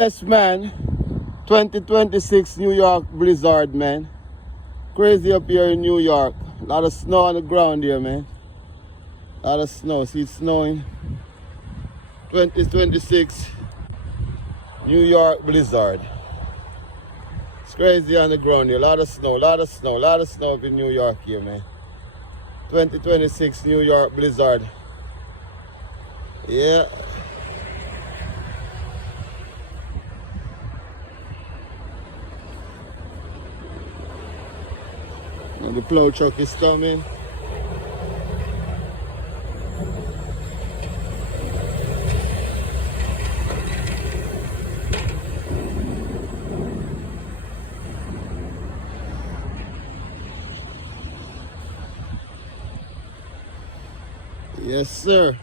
Yes, man. 2026 New York blizzard, man. Crazy up here in New York. A lot of snow on the ground here, man. A lot of snow. See, it's snowing. 2026 New York blizzard. It's crazy on the ground here. A lot of snow, a lot of snow, a lot of snow up in New York here, man. 2026 New York blizzard. Yeah. And the plow truck is coming. Yes, sir.